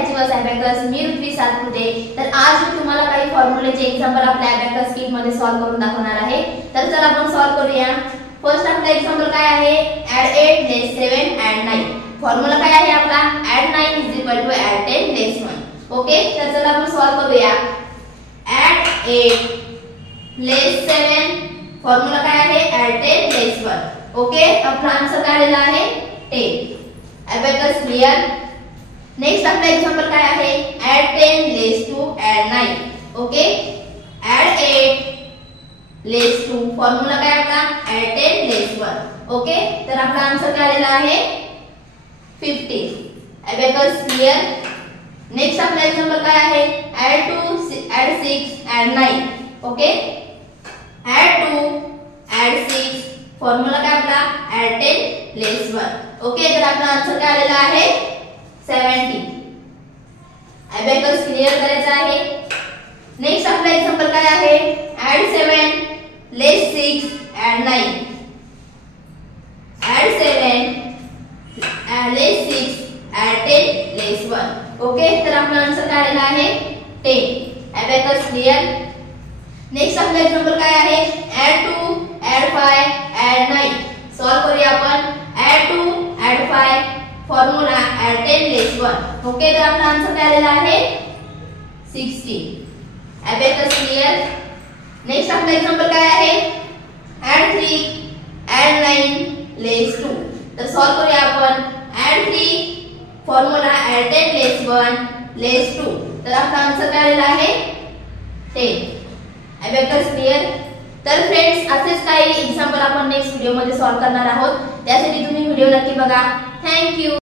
हॅचिवर्स abacus मी ऋत्वी सातपुते। तर आज मी तुम्हाला काही फॉर्म्युलेचे एक्झाम्पल आपल्या अबॅकस किट मध्ये सॉल्व करून दाखवणार आहे। तर चला आपण सॉल्व करूया। फर्स्ट आपला एक्झाम्पल काय आहे, add 8 less 7 add 9। फॉर्म्युला काय आहे आपला, add 9 add 10 less 1। ओके, तर चला आपण सॉल्व करूया। add 8 less 7, फॉर्म्युला काय आहे, add 10 less 1। ओके, आपला आन्सर काय आलेला आहे 10। Abacus clear. नेक्स्ट आपला एक्झाम्पल काय आहे, add 10 less 2 add 9। Okay, add 8 less 2, formula काय आपला, add 10 less 1। ओके, तर आपला आन्सर काय आलेला आहे 15। Abacus clear. नेक्स्ट आपला एक्झाम्पल काय आहे, add 2 add 6 add 9। Okay, add 2 add 6, formula काय आपला, add 10 less 1। ओके, तर आपला आन्सर काय आलेला आहे 70। अबॅकस क्लियर करायचा आहे। नेक्स्ट आपला एक्झाम्पल काय आहे, add 7 less 6 add 9। add 7 less 6 add 10 less 1। Okay, तर आपला आन्सर काय आलेला आहे 10। Abacus clear. नेक्स्ट आपला एक्झाम्पल काय आहे, add 2 add 5 add 9। सॉल्व करूया आपण। add 2 add 5, formula add 10 less 1। Okay, तर आपला आन्सर काय आलेला आहे 16। Abacus clear. नेक्स्ट आपला एक्झाम्पल काय आहे, add 3 add 9 less 2। तर सॉल्व करूया आपण। add 3, formula add 10 less 1 less 2। तर आपला आन्सर काय आलेला आहे 10। Abacus clear. तर फ्रेंड्स, असेच काही एक्झाम्पल आपण नेक्स्ट व्हिडिओ मध्ये सॉल्व करणार आहोत। त्यासाठी तुम्ही व्हिडिओ नक्की बघा। Thank you.